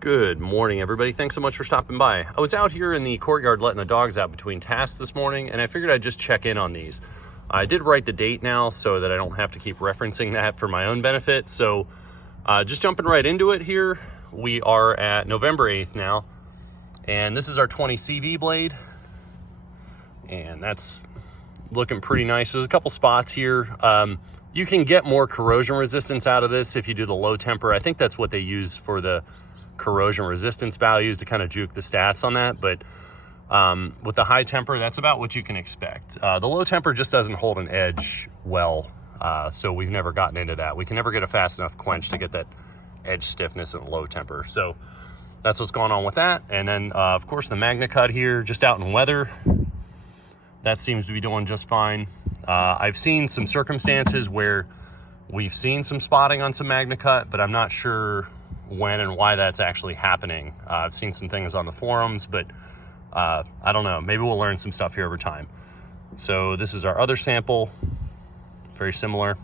Good morning, everybody. Thanks so much for stopping by. I was out here in the courtyard letting the dogs out between tasks this morning, and I figured I'd just check in on these. I did write the date now so that I don't have to keep referencing that for my own benefit. So just jumping right into it here, we are at November 8th now, and this is our 20 CV blade, and that's looking pretty nice. There's a couple spots here. You can get more corrosion resistance out of this if you do the low temper. I think that's what they use for the corrosion resistance values to kind of juke the stats on that, but with the high temper, that's about what you can expect. The low temper just doesn't hold an edge well, so we've never gotten into that. We can never get a fast enough quench to get that edge stiffness in low temper, so that's what's going on with that. And then of course the MagnaCut here, just out in weather, that seems to be doing just fine. I've seen some circumstances where we've seen some spotting on some MagnaCut, but I'm not sure when and why that's actually happening. I've seen some things on the forums, but I don't know. Maybe we'll learn some stuff here over time. So this is our other sample, very similar.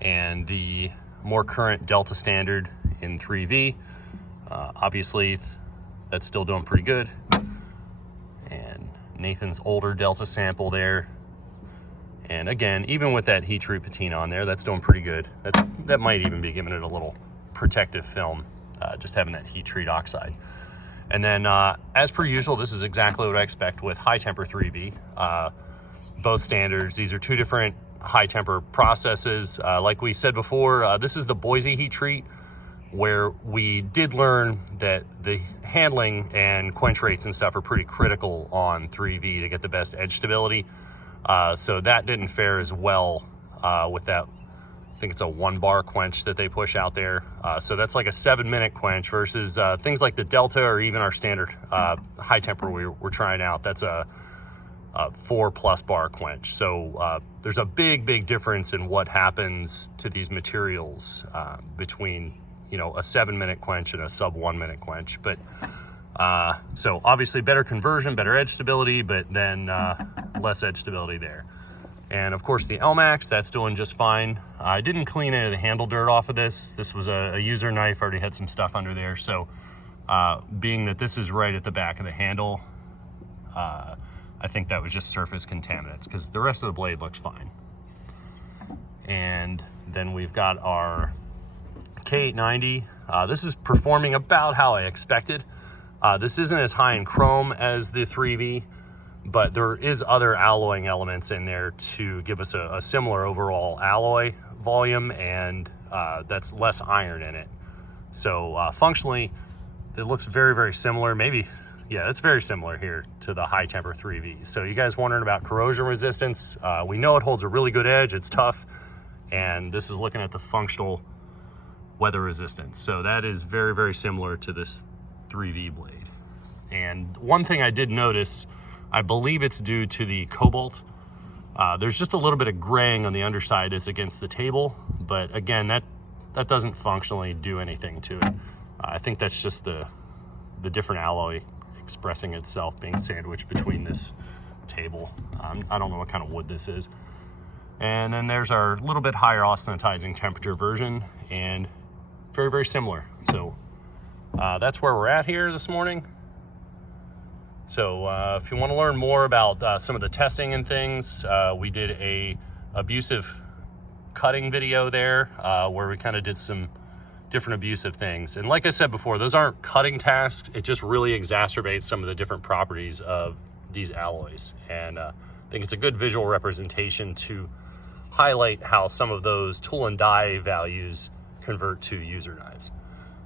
And the more current Delta standard in 3V. Obviously, that's still doing pretty good. And Nathan's older Delta sample there. And again, even with that heat treat patina on there, that's doing pretty good. That might even be giving it a little protective film, just having that heat treat oxide. And then as per usual, this is exactly what I expect with high temper 3V. Both standards, these are two different high temper processes. Like we said before, this is the Boise heat treat, where we did learn that the handling and quench rates and stuff are pretty critical on 3V to get the best edge stability. So that didn't fare as well with that. I think it's a 1 bar quench that they push out there. So that's like a 7-minute quench versus things like the Delta or even our standard high temper we're trying out. That's a 4+ bar quench. So there's a big difference in what happens to these materials between, you know, a 7-minute quench and a sub 1 minute quench. But so obviously better conversion, better edge stability, but then less edge stability there. And of course the LMAX, that's doing just fine. I didn't clean any of the handle dirt off of this. This was a user knife, already had some stuff under there. So being that this is right at the back of the handle, I think that was just surface contaminants because the rest of the blade looks fine. And then we've got our K890. This is performing about how I expected. This isn't as high in chrome as the 3V, but there is other alloying elements in there to give us a similar overall alloy volume, and that's less iron in it. So functionally, it looks very similar. Maybe, yeah, it's very similar here to the high temper 3V. So you guys wondering about corrosion resistance, we know it holds a really good edge, it's tough, and this is looking at the functional weather resistance. So that is very similar to this 3V blade. And one thing I did notice, I believe it's due to the cobalt. There's just a little bit of graying on the underside that's against the table, but again, that doesn't functionally do anything to it. I think that's just the different alloy expressing itself, being sandwiched between this table. I don't know what kind of wood this is. And then there's our little bit higher austenitizing temperature version, and very similar. So that's where we're at here this morning. So if you want to learn more about some of the testing and things, we did a abusive cutting video there where we kind of did some different abusive things. And like I said before, those aren't cutting tasks. It just really exacerbates some of the different properties of these alloys. And I think it's a good visual representation to highlight how some of those tool and die values convert to user knives.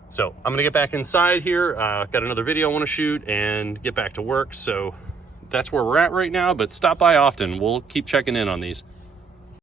So I'm gonna get back inside here. Got another video I wanna shoot and get back to work. So that's where we're at right now, but stop by often. We'll keep checking in on these.